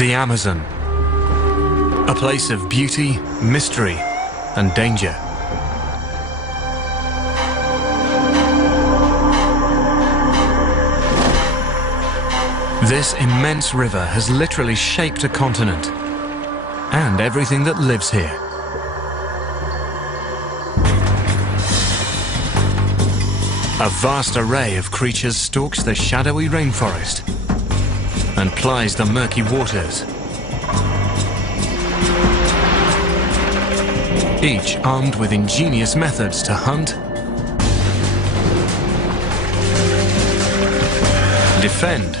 The Amazon, a place of beauty, mystery, and danger. This immense river has literally shaped a continent and everything that lives here. A vast array of creatures stalks the shadowy rainforest and plies the murky waters, each armed with ingenious methods to hunt, defend,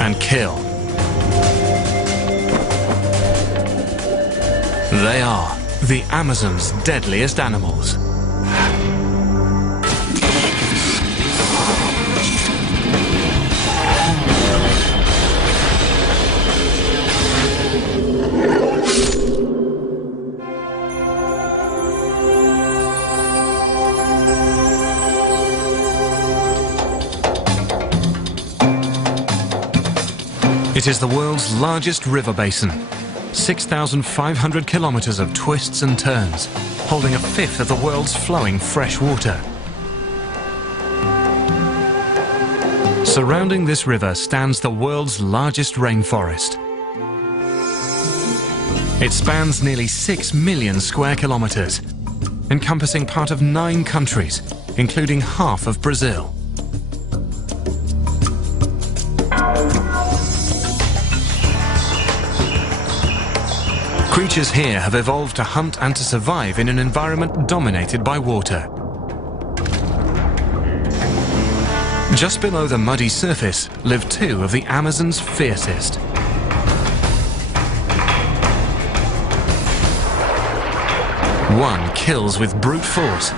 and kill. They are the Amazon's deadliest animals. It is the world's largest river basin, 6,500 kilometers of twists and turns, holding a fifth of the world's flowing fresh water. Surrounding this river stands the world's largest rainforest. It spans nearly 6 million square kilometers, encompassing part of 9 countries, including half of Brazil. Creatures here have evolved to hunt and to survive in an environment dominated by water. Just below the muddy surface live 2 of the Amazon's fiercest. One kills with brute force,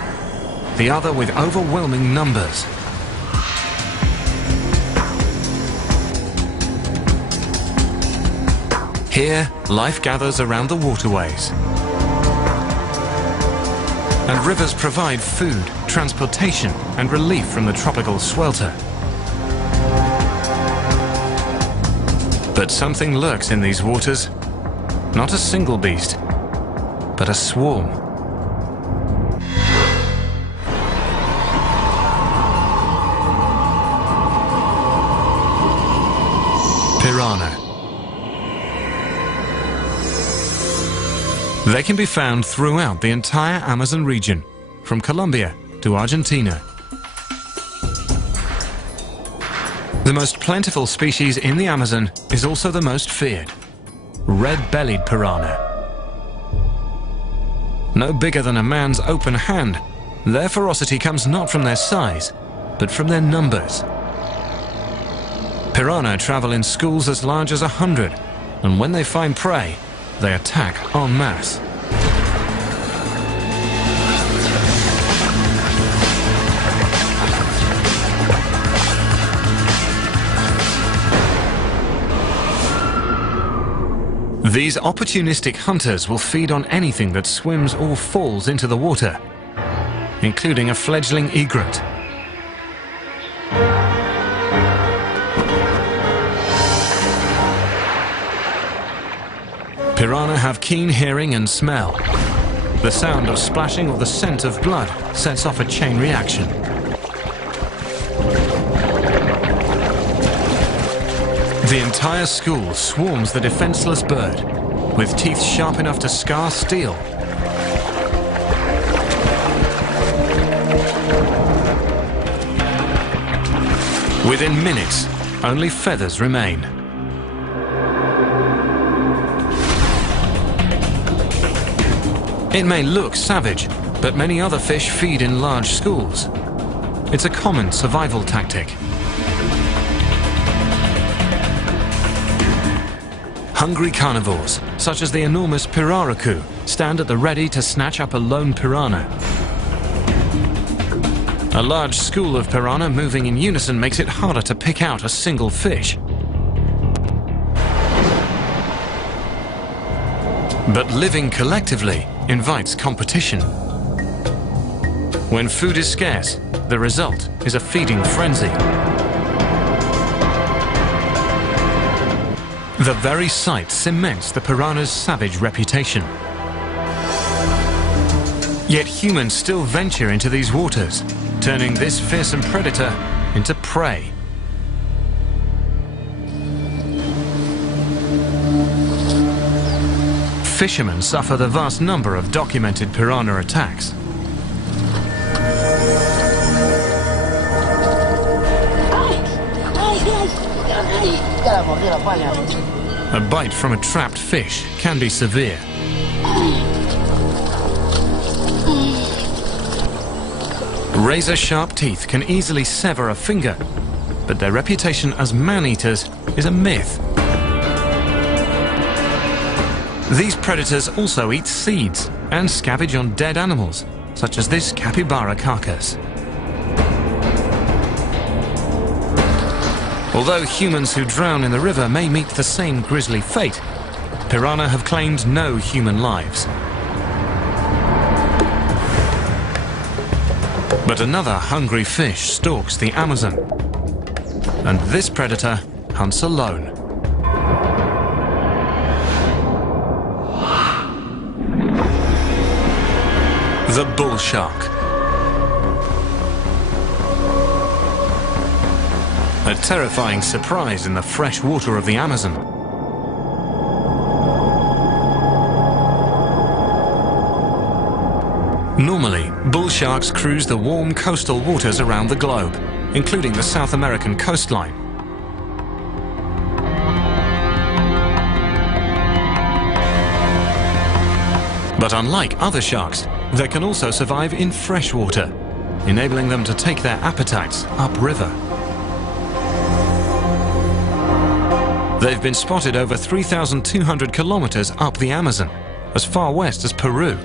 the other with overwhelming numbers. Here, life gathers around the waterways. And rivers provide food, transportation, and relief from the tropical swelter. But something lurks in these waters. Not a single beast, but a swarm. Piranha. They can be found throughout the entire Amazon region, from Colombia to Argentina. The most plentiful species in the Amazon is also the most feared, red-bellied piranha. No bigger than a man's open hand, their ferocity comes not from their size, but from their numbers. Piranha travel in schools as large as 100, and when they find prey, they attack en masse. These opportunistic hunters will feed on anything that swims or falls into the water, including a fledgling egret. Piranha have keen hearing and smell. The sound of splashing or the scent of blood sets off a chain reaction. The entire school swarms the defenseless bird, with teeth sharp enough to scar steel. Within minutes, only feathers remain. It may look savage, but many other fish feed in large schools. It's a common survival tactic. Hungry carnivores, such as the enormous piraraku, stand at the ready to snatch up a lone piranha. A large school of piranha moving in unison makes it harder to pick out a single fish. But living collectively invites competition. When food is scarce, the result is a feeding frenzy. The very sight cements the piranha's savage reputation. Yet humans still venture into these waters, turning this fearsome predator into prey. Fishermen suffer the vast number of documented piranha attacks. A bite from a trapped fish can be severe. Razor-sharp teeth can easily sever a finger, but their reputation as man-eaters is a myth. These predators also eat seeds and scavenge on dead animals, such as this capybara carcass. Although humans who drown in the river may meet the same grisly fate, piranha have claimed no human lives. But another hungry fish stalks the Amazon, and this predator hunts alone. The bull shark. A terrifying surprise in the fresh water of the Amazon. Normally, bull sharks cruise the warm coastal waters around the globe, including the South American coastline. But unlike other sharks, they can also survive in fresh water, enabling them to take their appetites upriver. They've been spotted over 3,200 kilometers up the Amazon, as far west as Peru.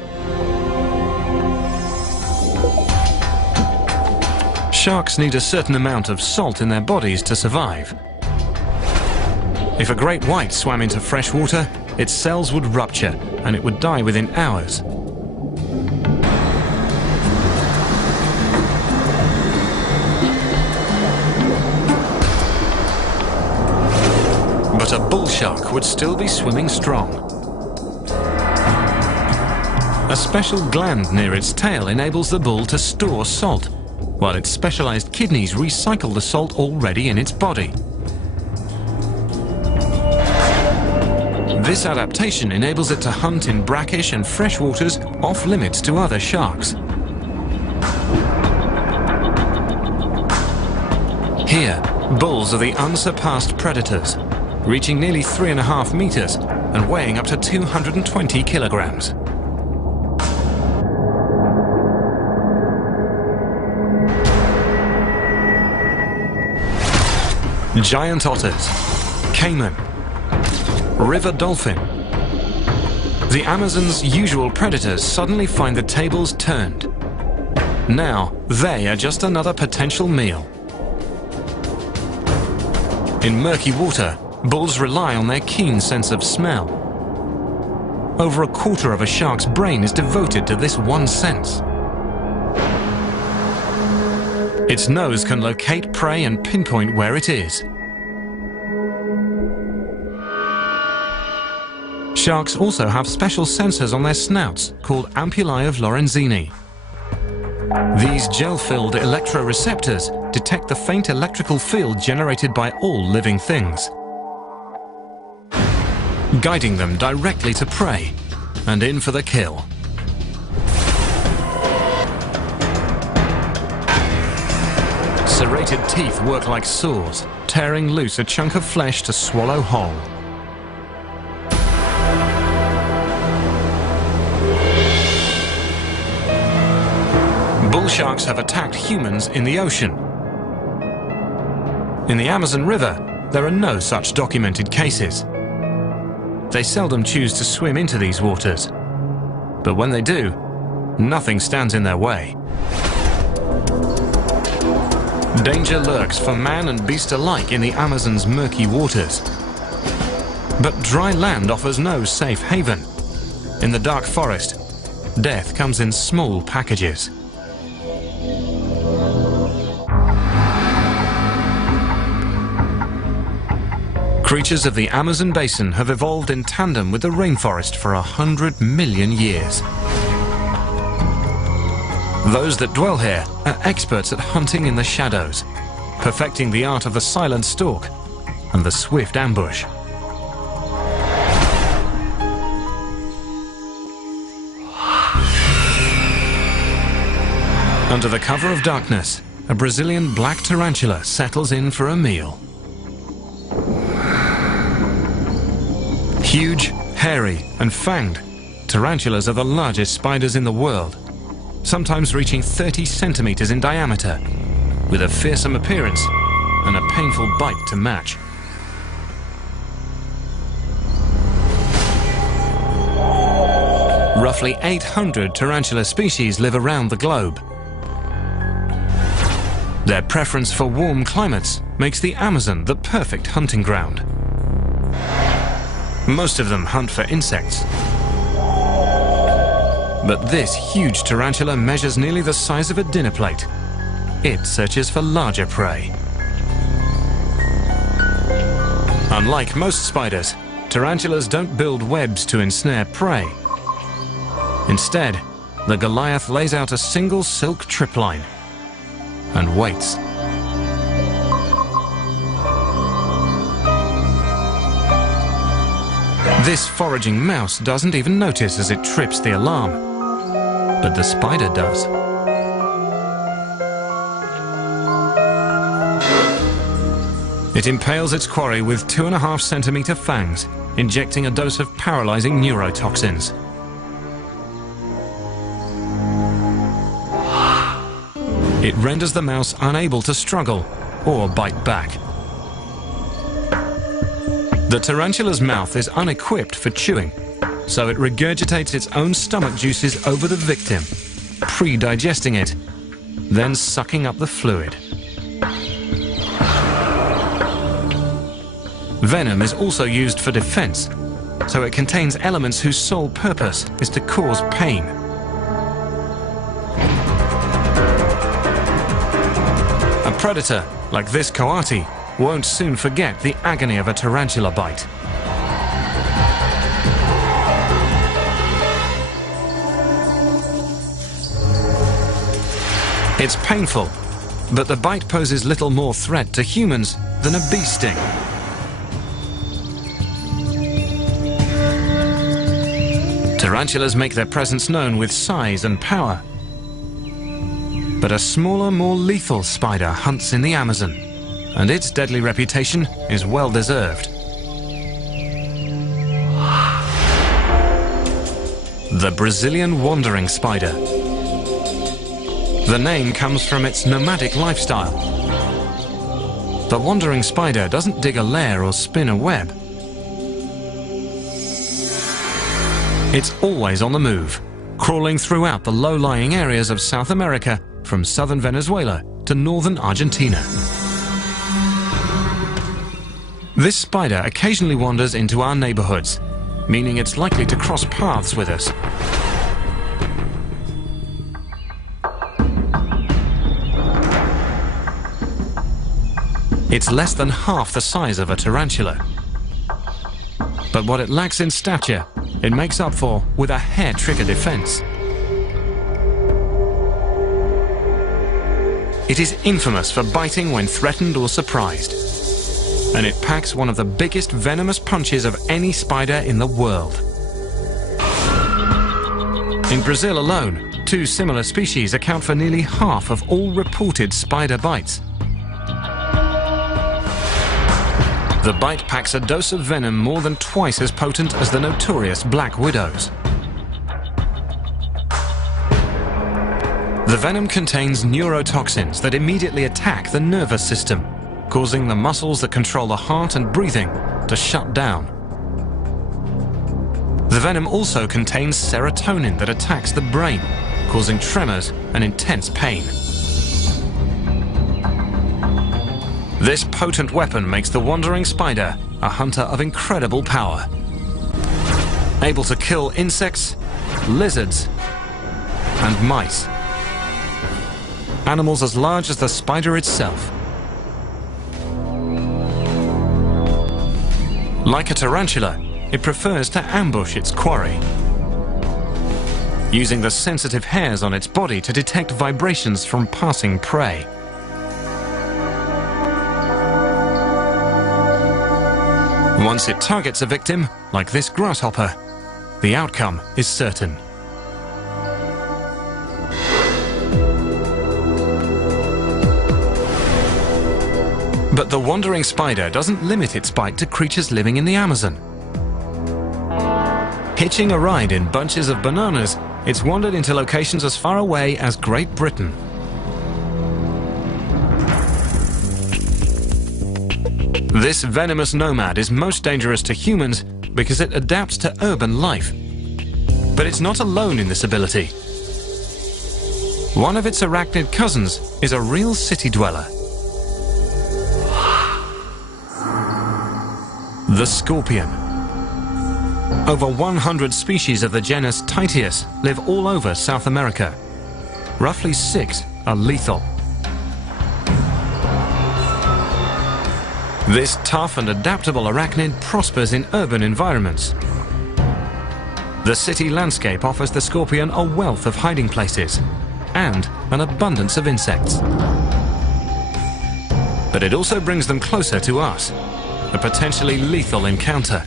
Sharks need a certain amount of salt in their bodies to survive. If a great white swam into fresh water, its cells would rupture and it would die within hours. But a bull shark would still be swimming strong. A special gland near its tail enables the bull to store salt, while its specialized kidneys recycle the salt already in its body. This adaptation enables it to hunt in brackish and fresh waters off limits to other sharks. Here, bulls are the unsurpassed predators, reaching nearly 3.5 meters and weighing up to 220 kilograms. Giant otters, caiman, river dolphin. The Amazon's usual predators suddenly find the tables turned. Now, they are just another potential meal. In murky water, bulls rely on their keen sense of smell. Over a quarter of a shark's brain is devoted to this one sense. Its nose can locate prey and pinpoint where it is. Sharks also have special sensors on their snouts called ampullae of Lorenzini. These gel-filled electroreceptors detect the faint electrical field generated by all living things, guiding them directly to prey and in for the kill. Serrated teeth work like saws, tearing loose a chunk of flesh to swallow whole. Bull sharks have attacked humans in the ocean. In the Amazon River, there are no such documented cases. They seldom choose to swim into these waters, but when they do, nothing stands in their way. Danger lurks for man and beast alike in the Amazon's murky waters. But dry land offers no safe haven. In the dark forest, death comes in small packages. Creatures of the Amazon basin have evolved in tandem with the rainforest for 100 million years. Those that dwell here are experts at hunting in the shadows, perfecting the art of the silent stalk and the swift ambush. Under the cover of darkness, a Brazilian black tarantula settles in for a meal. Huge, hairy and fanged, tarantulas are the largest spiders in the world, sometimes reaching 30 centimeters in diameter, with a fearsome appearance and a painful bite to match. Roughly 800 tarantula species live around the globe. Their preference for warm climates makes the Amazon the perfect hunting ground. Most of them hunt for insects. But this huge tarantula measures nearly the size of a dinner plate. It searches for larger prey. Unlike most spiders, tarantulas don't build webs to ensnare prey. Instead, the Goliath lays out a single silk tripline and waits. This foraging mouse doesn't even notice as it trips the alarm, but the spider does. It impales its quarry with 2.5 centimeter fangs, injecting a dose of paralyzing neurotoxins. It renders the mouse unable to struggle or bite back. The tarantula's mouth is unequipped for chewing, so it regurgitates its own stomach juices over the victim, pre-digesting it, then sucking up the fluid. Venom is also used for defense, so it contains elements whose sole purpose is to cause pain. A predator, like this coati, won't soon forget the agony of a tarantula bite. It's painful, but the bite poses little more threat to humans than a bee sting. Tarantulas make their presence known with size and power. But a smaller, more lethal spider hunts in the Amazon, and its deadly reputation is well deserved. The Brazilian wandering spider. The name comes from its nomadic lifestyle. The wandering spider doesn't dig a lair or spin a web. It's always on the move, crawling throughout the low-lying areas of South America, from southern Venezuela to northern Argentina. This spider occasionally wanders into our neighborhoods, meaning it's likely to cross paths with us. It's less than half the size of a tarantula. But what it lacks in stature, it makes up for with a hair-trigger defense. It is infamous for biting when threatened or surprised, and it packs one of the biggest venomous punches of any spider in the world. In Brazil alone, 2 similar species account for nearly half of all reported spider bites. The bite packs a dose of venom more than twice as potent as the notorious black widows. The venom contains neurotoxins that immediately attack the nervous system, causing the muscles that control the heart and breathing to shut down. The venom also contains serotonin that attacks the brain, causing tremors and intense pain. This potent weapon makes the wandering spider a hunter of incredible power, able to kill insects, lizards, and mice. Animals as large as the spider itself. Like a tarantula, it prefers to ambush its quarry, using the sensitive hairs on its body to detect vibrations from passing prey. Once it targets a victim, like this grasshopper, the outcome is certain. But the wandering spider doesn't limit its bite to creatures living in the Amazon. Hitching a ride in bunches of bananas, it's wandered into locations as far away as Great Britain. This venomous nomad is most dangerous to humans because it adapts to urban life. But it's not alone in this ability. One of its arachnid cousins is a real city dweller. The scorpion. Over 100 species of the genus Titius live all over South America. Roughly 6 are lethal. This tough and adaptable arachnid prospers in urban environments. The city landscape offers the scorpion a wealth of hiding places and an abundance of insects. But it also brings them closer to us, a potentially lethal encounter.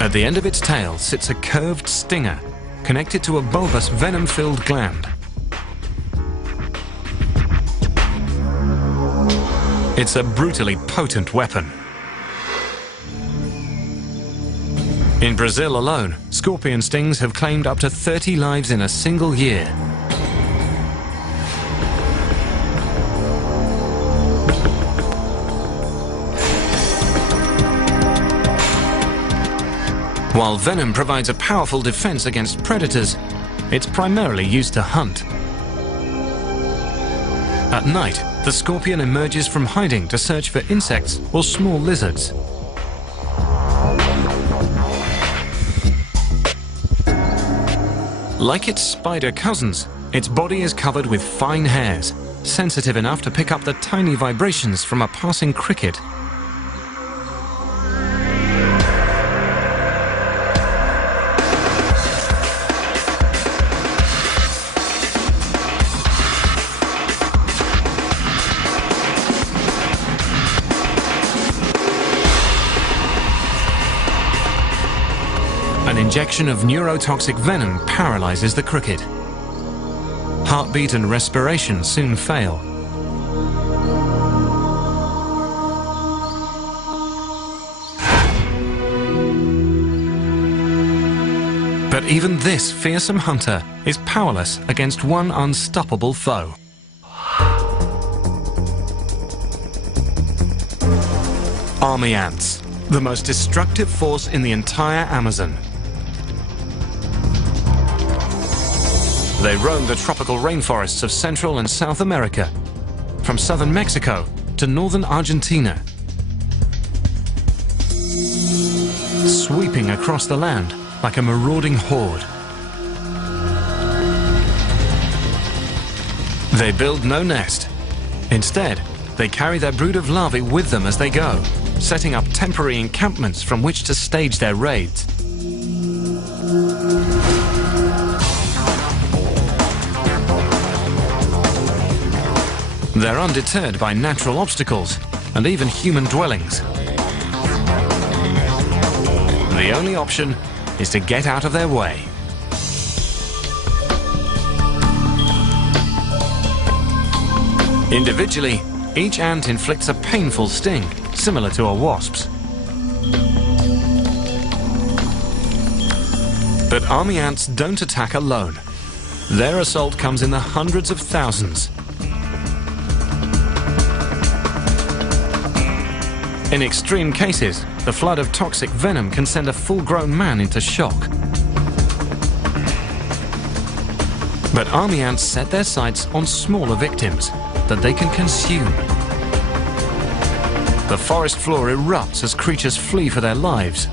At the end of its tail sits a curved stinger connected to a bulbous venom-filled gland. It's a brutally potent weapon. In Brazil alone, scorpion stings have claimed up to 30 lives in a single year. While venom provides a powerful defense against predators, it's primarily used to hunt. At night, the scorpion emerges from hiding to search for insects or small lizards. Like its spider cousins, its body is covered with fine hairs, sensitive enough to pick up the tiny vibrations from a passing cricket. An injection of neurotoxic venom paralyzes the cricket. Heartbeat and respiration soon fail. But even this fearsome hunter is powerless against one unstoppable foe. Army ants, the most destructive force in the entire Amazon. They roam the tropical rainforests of Central and South America, from southern Mexico to northern Argentina, sweeping across the land like a marauding horde. They build no nest. Instead, they carry their brood of larvae with them as they go, setting up temporary encampments from which to stage their raids. They're undeterred by natural obstacles and even human dwellings. The only option is to get out of their way. Individually, each ant inflicts a painful sting, similar to a wasp's. But army ants don't attack alone. Their assault comes in the hundreds of thousands. In extreme cases, the flood of toxic venom can send a full-grown man into shock. But army ants set their sights on smaller victims that they can consume. The forest floor erupts as creatures flee for their lives.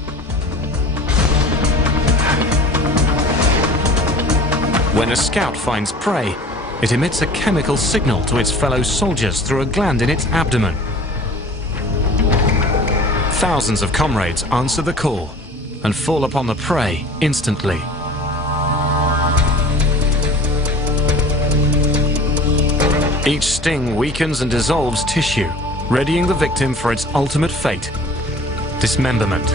When a scout finds prey, it emits a chemical signal to its fellow soldiers through a gland in its abdomen. Thousands of comrades answer the call and fall upon the prey instantly. Each sting weakens and dissolves tissue, readying the victim for its ultimate fate: dismemberment.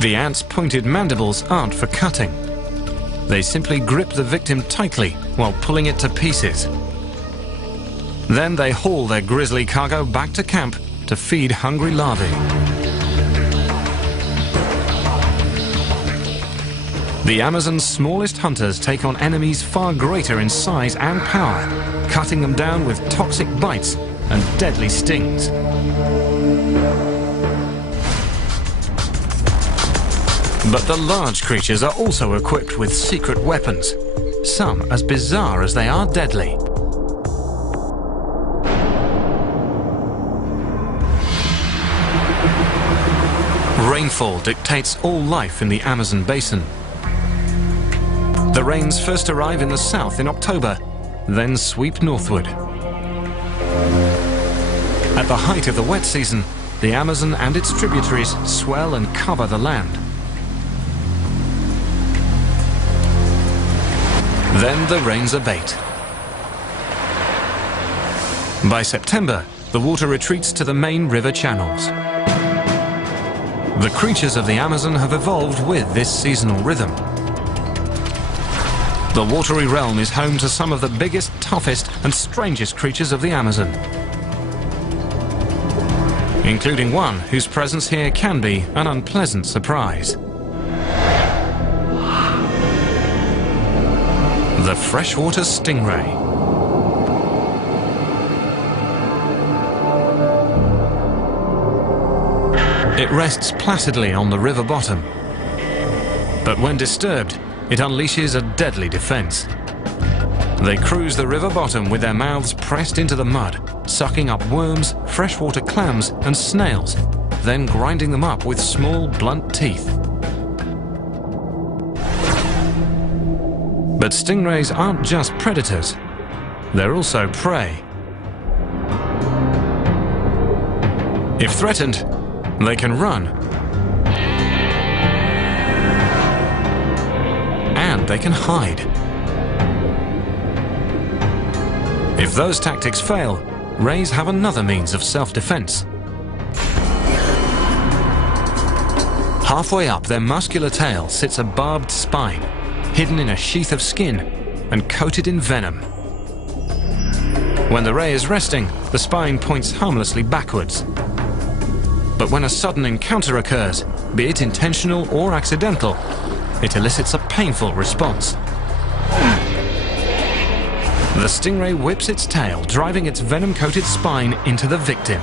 The ants' pointed mandibles aren't for cutting. They simply grip the victim tightly while pulling it to pieces. Then they haul their grisly cargo back to camp to feed hungry larvae. The Amazon's smallest hunters take on enemies far greater in size and power, cutting them down with toxic bites and deadly stings. But the large creatures are also equipped with secret weapons, some as bizarre as they are deadly. Rainfall dictates all life in the Amazon basin. The rains first arrive in the south in October, then sweep northward. At the height of the wet season, the Amazon and its tributaries swell and cover the land. Then the rains abate. By September, the water retreats to the main river channels. The creatures of the Amazon have evolved with this seasonal rhythm. The watery realm is home to some of the biggest, toughest, and strangest creatures of the Amazon, including one whose presence here can be an unpleasant surprise. The freshwater stingray. It rests placidly on the river bottom, but when disturbed, it unleashes a deadly defense. They cruise the river bottom with their mouths pressed into the mud, sucking up worms, freshwater clams, and snails, then grinding them up with small, blunt teeth. But stingrays aren't just predators, they're also prey. If threatened, they can run. And they can hide. If those tactics fail, rays have another means of self-defense. Halfway up their muscular tail sits a barbed spine, hidden in a sheath of skin and coated in venom. When the ray is resting, the spine points harmlessly backwards. But when a sudden encounter occurs, be it intentional or accidental, it elicits a painful response. The stingray whips its tail, driving its venom-coated spine into the victim.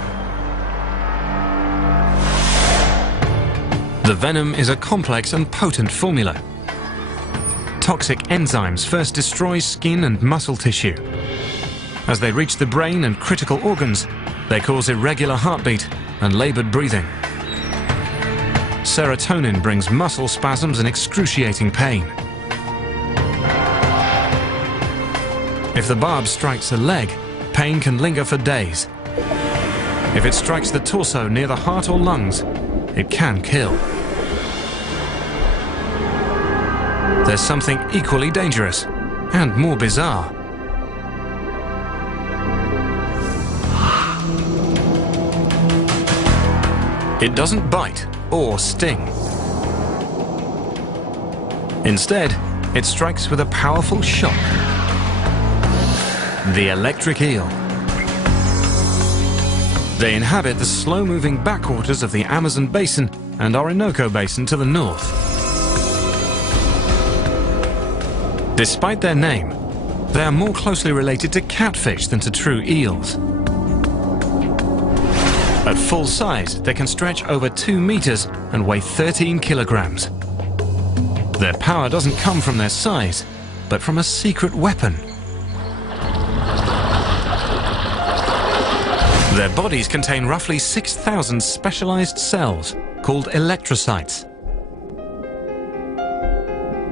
The venom is a complex and potent formula. Toxic enzymes first destroy skin and muscle tissue. As they reach the brain and critical organs, they cause irregular heartbeat and labored breathing. Serotonin brings muscle spasms and excruciating pain. If the barb strikes a leg, pain can linger for days. If it strikes the torso near the heart or lungs, it can kill. There's something equally dangerous and more bizarre. It doesn't bite or sting. Instead, it strikes with a powerful shock. The electric eel. They inhabit the slow-moving backwaters of the Amazon basin and Orinoco basin to the north. Despite their name, they are more closely related to catfish than to true eels. At full size, they can stretch over 2 meters and weigh 13 kilograms. Their power doesn't come from their size, but from a secret weapon. Their bodies contain roughly 6,000 specialized cells called electrocytes.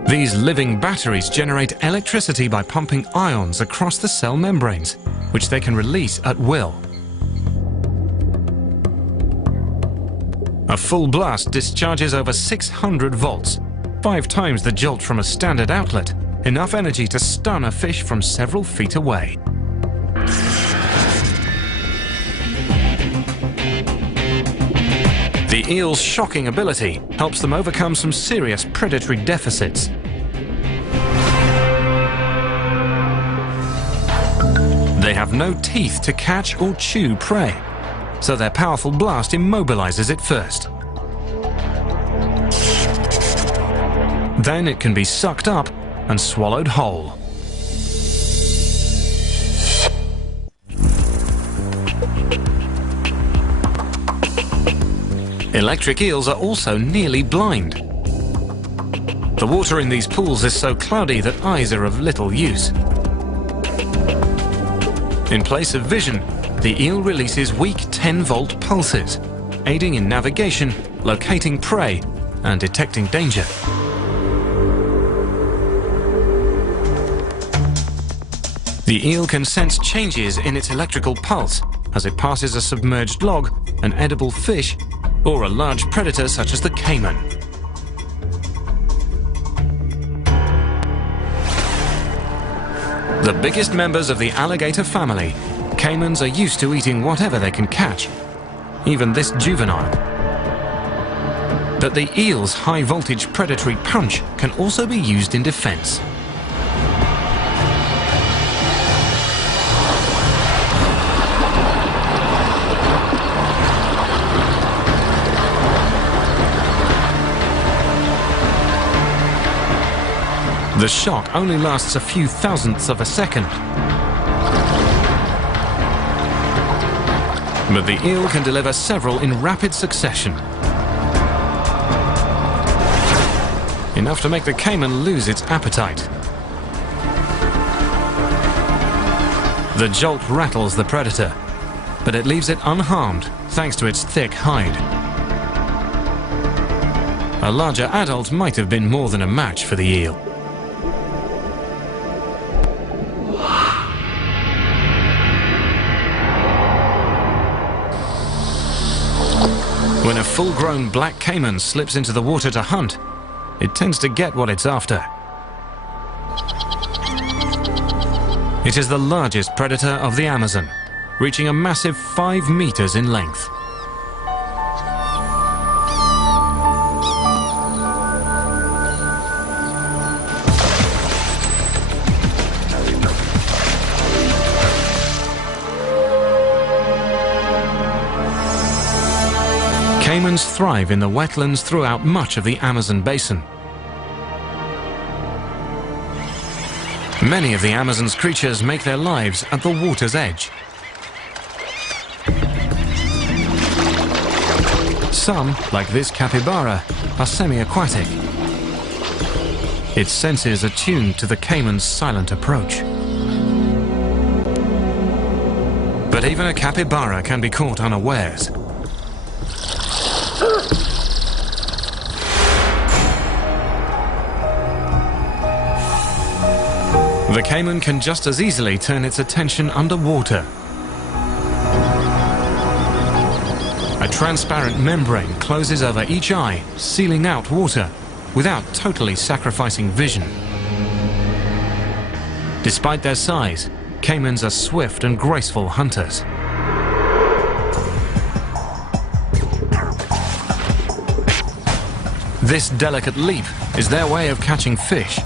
These living batteries generate electricity by pumping ions across the cell membranes, which they can release at will. A full blast discharges over 600 volts, 5 times the jolt from a standard outlet, enough energy to stun a fish from several feet away. The eel's shocking ability helps them overcome some serious predatory deficits. They have no teeth to catch or chew prey, so their powerful blast immobilizes it first. Then it can be sucked up and swallowed whole. Electric eels are also nearly blind. The water in these pools is so cloudy that eyes are of little use. In place of vision, the eel releases weak 10-volt pulses, aiding in navigation, locating prey, and detecting danger. The eel can sense changes in its electrical pulse as it passes a submerged log, an edible fish, or a large predator such as the caiman. The biggest members of the alligator family, caimans are used to eating whatever they can catch, even this juvenile. But the eel's high-voltage predatory punch can also be used in defense. The shock only lasts a few thousandths of a second. But the eel can deliver several in rapid succession. Enough to make the caiman lose its appetite. The jolt rattles the predator, but it leaves it unharmed thanks to its thick hide. A larger adult might have been more than a match for the eel. When a full-grown black caiman slips into the water to hunt, it tends to get what it's after. It is the largest predator of the Amazon, reaching a massive 5 meters in length. Caimans thrive in the wetlands throughout much of the Amazon basin. Many of the Amazon's creatures make their lives at the water's edge. Some, like this capybara, are semi-aquatic. Its senses are tuned to the caiman's silent approach. But even a capybara can be caught unawares. The caiman can just as easily turn its attention underwater. A transparent membrane closes over each eye, sealing out water, without totally sacrificing vision. Despite their size, caimans are swift and graceful hunters. This delicate leap is their way of catching fish.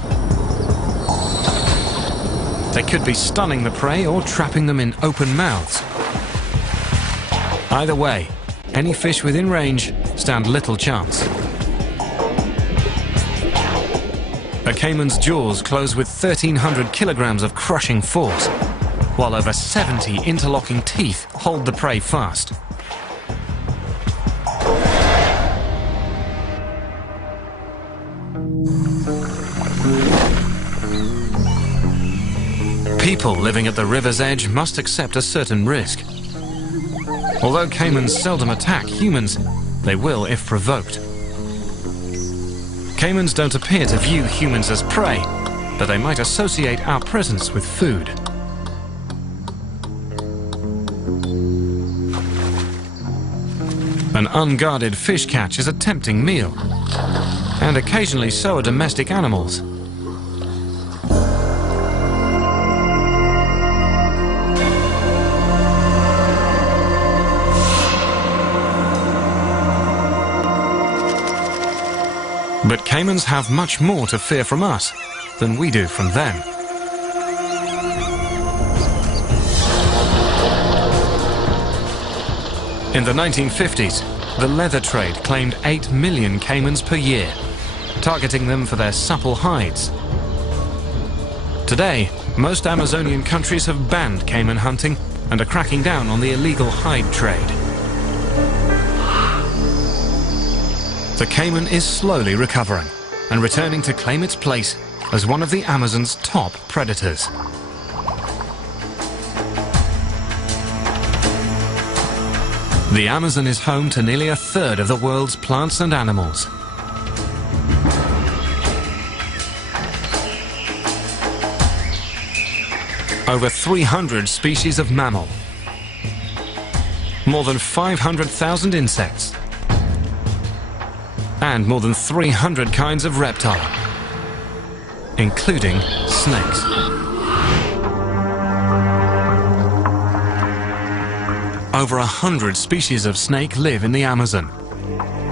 They could be stunning the prey or trapping them in open mouths. Either way, any fish within range stand little chance. A caiman's jaws close with 1,300 kilograms of crushing force, while over 70 interlocking teeth hold the prey fast. People living at the river's edge must accept a certain risk. Although caimans seldom attack humans, they will if provoked. Caimans don't appear to view humans as prey, but they might associate our presence with food. An unguarded fish catch is a tempting meal, and occasionally so are domestic animals. But caimans have much more to fear from us than we do from them. In the 1950s, the leather trade claimed 8 million caimans per year, targeting them for their supple hides. Today, most Amazonian countries have banned caiman hunting and are cracking down on the illegal hide trade. The caiman is slowly recovering and returning to claim its place as one of the Amazon's top predators. The Amazon is home to nearly a third of the world's plants and animals. Over 300 species of mammal, more than 500,000 insects, and more than 300 kinds of reptile, including snakes. Over 100 species of snake live in the Amazon,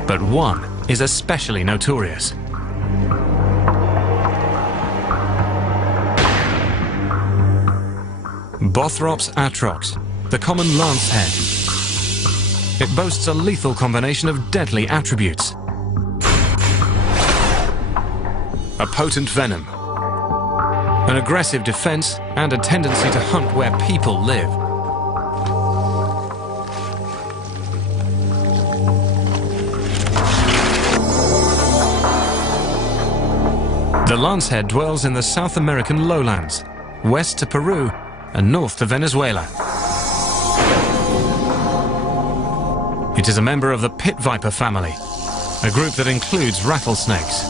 but one is especially notorious. Bothrops atrox, the common lancehead. It boasts a lethal combination of deadly attributes: a potent venom, an aggressive defense, and a tendency to hunt where people live. The lancehead dwells in the South American lowlands, west to Peru and north to Venezuela. It is a member of the pit viper family, a group that includes rattlesnakes.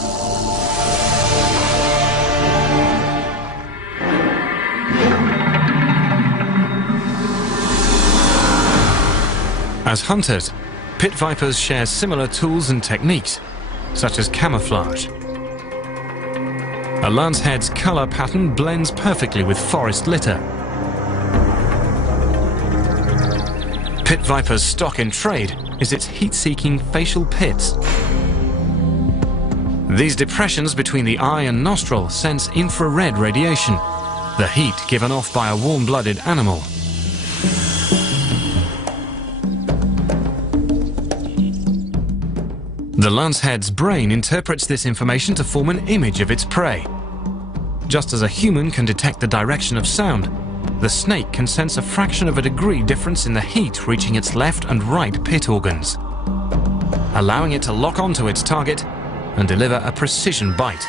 As hunters, pit vipers share similar tools and techniques, such as camouflage. A lancehead's color pattern blends perfectly with forest litter. Pit viper's stock in trade is its heat-seeking facial pits. These depressions between the eye and nostril sense infrared radiation, the heat given off by a warm-blooded animal. The lancehead's brain interprets this information to form an image of its prey. Just as a human can detect the direction of sound, the snake can sense a fraction of a degree difference in the heat reaching its left and right pit organs, allowing it to lock onto its target and deliver a precision bite.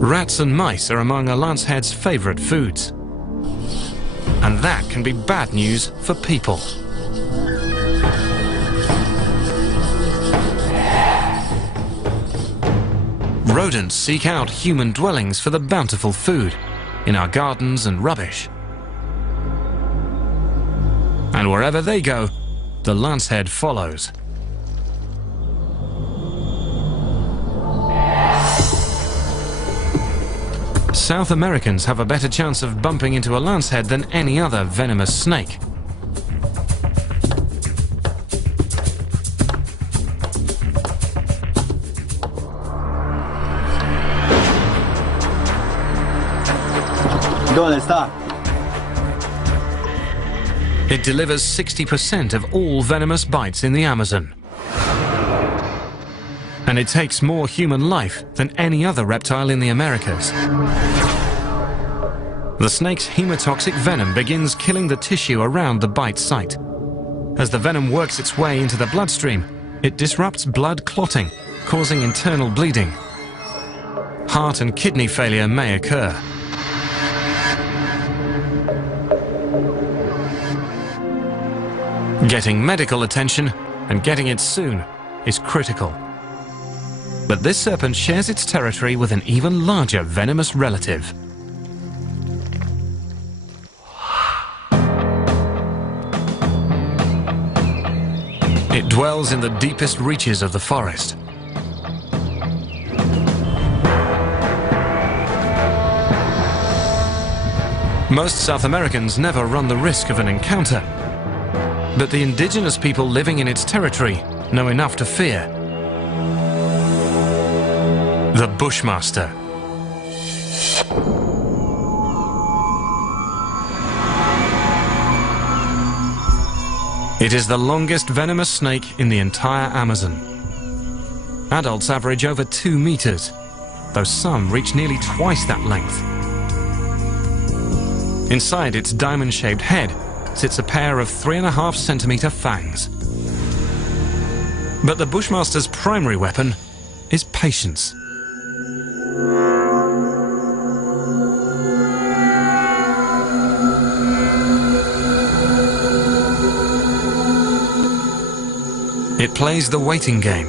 Rats and mice are among a lancehead's favorite foods. And that can be bad news for people. Rodents seek out human dwellings for the bountiful food in our gardens and rubbish. And wherever they go, the lancehead follows. South Americans have a better chance of bumping into a lancehead than any other venomous snake. ¿Dónde está? It delivers 60% of all venomous bites in the Amazon. And it takes more human life than any other reptile in the Americas. The snake's hemotoxic venom begins killing the tissue around the bite site. As the venom works its way into the bloodstream, it disrupts blood clotting, causing internal bleeding. Heart and kidney failure may occur. Getting medical attention, and getting it soon, is critical. But this serpent shares its territory with an even larger venomous relative. It dwells in the deepest reaches of the forest. Most South Americans never run the risk of an encounter, but the indigenous people living in its territory know enough to fear the Bushmaster. It is the longest venomous snake in the entire Amazon. Adults average over 2 meters, though some reach nearly twice that length. Inside its diamond-shaped head sits a pair of 3.5 centimeter fangs. But the Bushmaster's primary weapon is patience. It plays the waiting game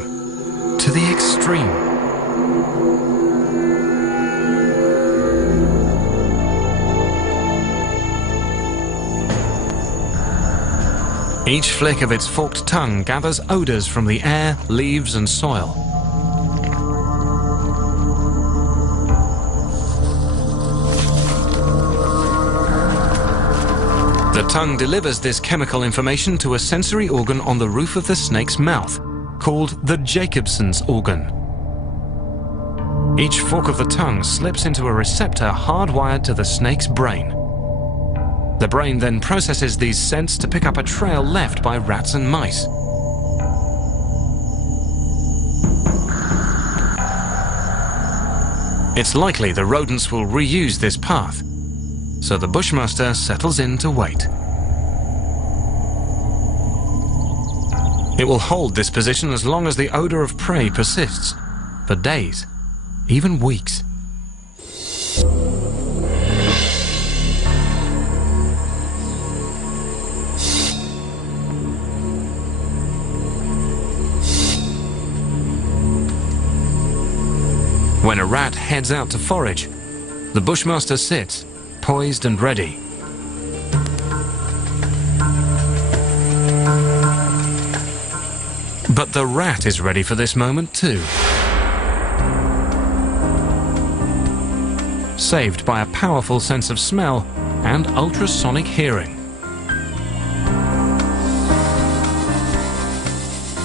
to the extreme. Each flick of its forked tongue gathers odors from the air, leaves, and soil. The tongue delivers this chemical information to a sensory organ on the roof of the snake's mouth, called the Jacobson's organ. Each fork of the tongue slips into a receptor hardwired to the snake's brain. The brain then processes these scents to pick up a trail left by rats and mice. It's likely the rodents will reuse this path, so the Bushmaster settles in to wait. It will hold this position as long as the odor of prey persists, for days, even weeks. When a rat heads out to forage, the Bushmaster sits, poised and ready. But the rat is ready for this moment too. Saved by a powerful sense of smell and ultrasonic hearing.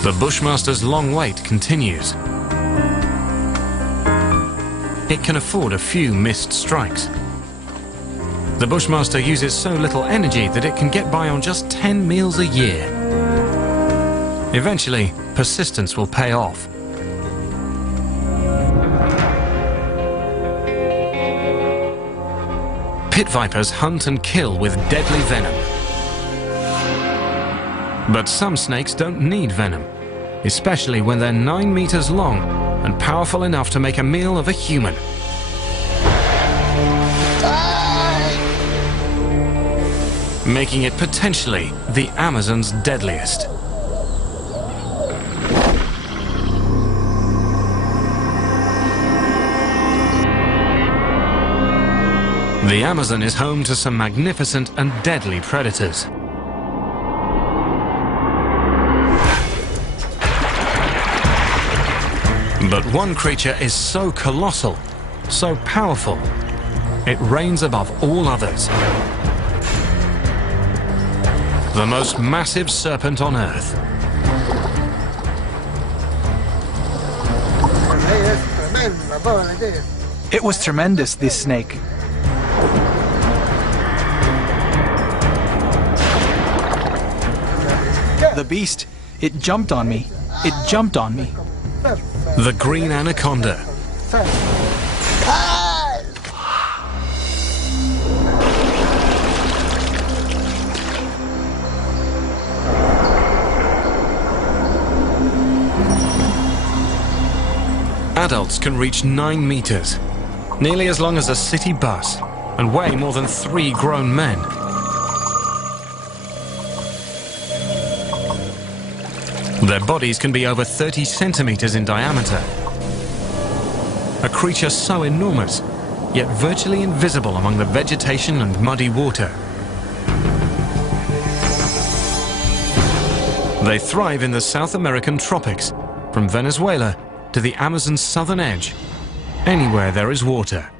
The Bushmaster's long wait continues. It can afford a few missed strikes. The Bushmaster uses so little energy that it can get by on just 10 meals a year. Eventually, persistence will pay off. Pit vipers hunt and kill with deadly venom. But some snakes don't need venom, especially when they're 9 meters long and powerful enough to make a meal of a human. Making it potentially the Amazon's deadliest. The Amazon is home to some magnificent and deadly predators. But one creature is so colossal, so powerful, it reigns above all others. The most massive serpent on Earth. It was tremendous, this snake. The beast, it jumped on me. It jumped on me. The green anaconda. Adults can reach 9 meters, nearly as long as a city bus, and weigh more than 3 grown men. Their bodies can be over 30 centimeters in diameter. A creature so enormous, yet virtually invisible among the vegetation and muddy water. They thrive in the South American tropics, from Venezuela to the Amazon's southern edge, anywhere there is water.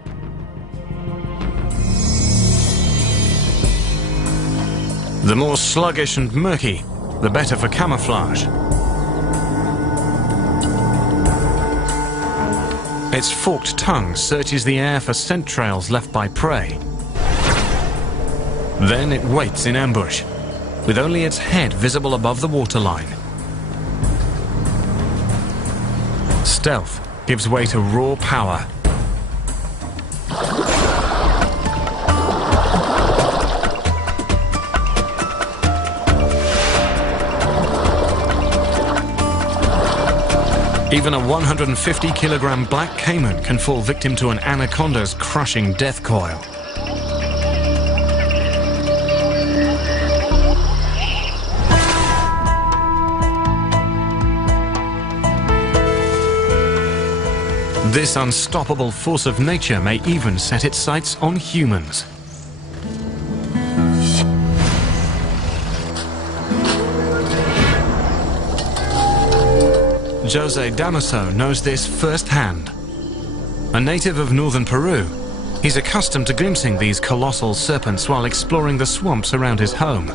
The more sluggish and murky, the better for camouflage. Its forked tongue searches the air for scent trails left by prey. Then it waits in ambush, with only its head visible above the waterline. Stealth gives way to raw power. Even a 150-kilogram black caiman can fall victim to an anaconda's crushing death coil. This unstoppable force of nature may even set its sights on humans. Jose Damaso knows this firsthand. A native of northern Peru, he's accustomed to glimpsing these colossal serpents while exploring the swamps around his home.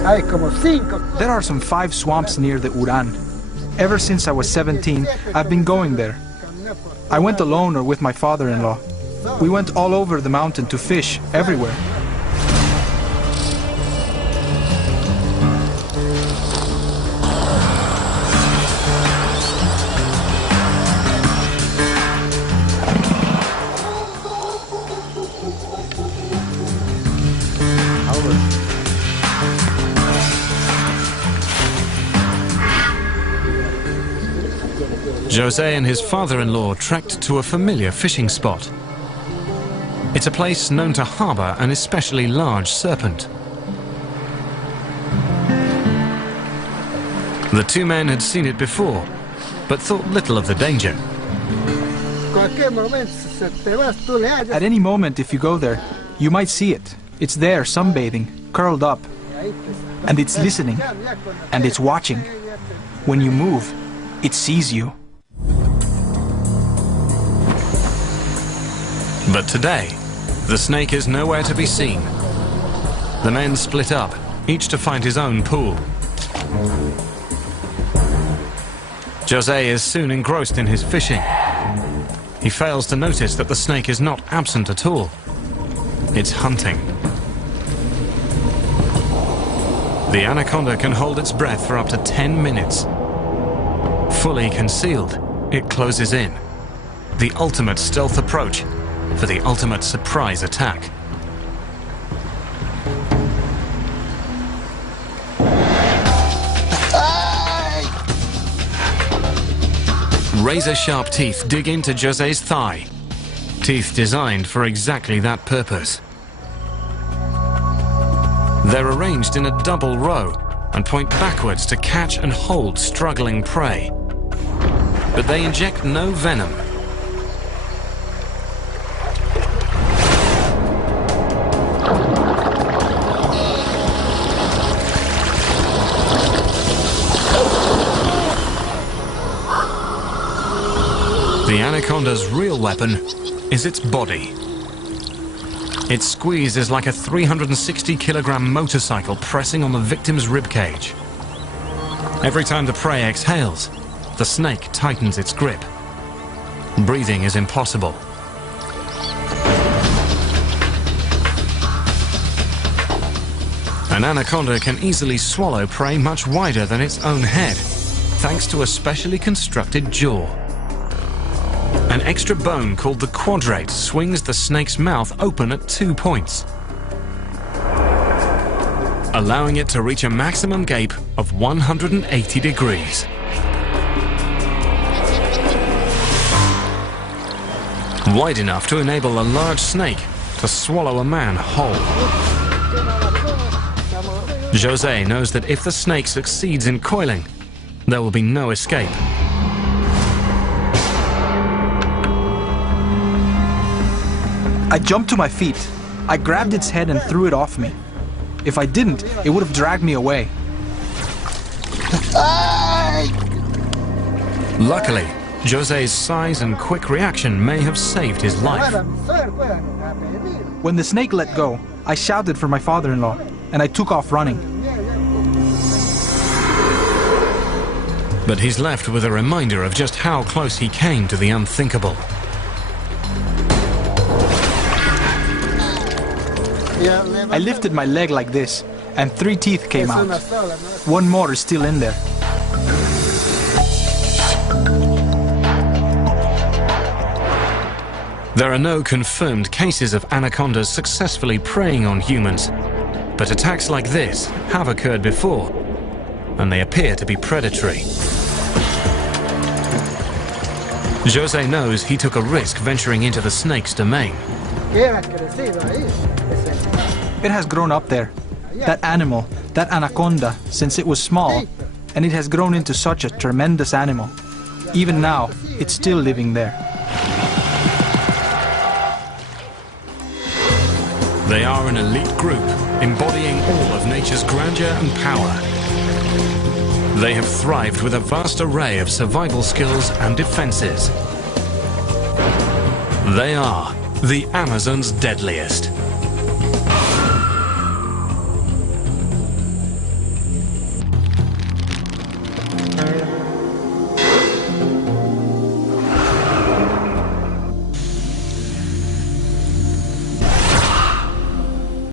There are some 5 swamps near the Uran. Ever since I was 17, I've been going there. I went alone or with my father-in-law. We went all over the mountain to fish, everywhere. Jose and his father-in-law trekked to a familiar fishing spot. It's a place known to harbor an especially large serpent. The two men had seen it before, but thought little of the danger. At any moment, if you go there, you might see it. It's there, sunbathing, curled up. And it's listening, and it's watching. When you move, it sees you. But today, the snake is nowhere to be seen. The men split up, each to find his own pool. Jose is soon engrossed in his fishing. He fails to notice that the snake is not absent at all. It's hunting. The anaconda can hold its breath for up to 10 minutes. Fully concealed, it closes in. The ultimate stealth approach for the ultimate surprise attack. Razor-sharp teeth dig into Jose's thigh. Teeth designed for exactly that purpose. They're arranged in a double row and point backwards to catch and hold struggling prey. But they inject no venom. The anaconda's real weapon is its body. Its squeeze is like a 360-kilogram motorcycle pressing on the victim's ribcage. Every time the prey exhales, the snake tightens its grip. Breathing is impossible. An anaconda can easily swallow prey much wider than its own head, thanks to a specially constructed jaw. An extra bone called the quadrate swings the snake's mouth open at 2 points, allowing it to reach a maximum gape of 180 degrees. Wide enough to enable a large snake to swallow a man whole. Jose knows that if the snake succeeds in coiling, there will be no escape. I jumped to my feet. I grabbed its head and threw it off me. If I didn't, it would have dragged me away. Luckily, Jose's size and quick reaction may have saved his life. When the snake let go, I shouted for my father-in-law, and I took off running. But he's left with a reminder of just how close he came to the unthinkable. I lifted my leg like this, and 3 teeth came out. One more is still in there. There are no confirmed cases of anacondas successfully preying on humans, but attacks like this have occurred before, and they appear to be predatory. Jose knows he took a risk venturing into the snake's domain. It has grown up there. That animal, that anaconda, since it was small, and it has grown into such a tremendous animal. Even now, it's still living there. They are an elite group, embodying all of nature's grandeur and power. They have thrived with a vast array of survival skills and defenses. They are the Amazon's deadliest.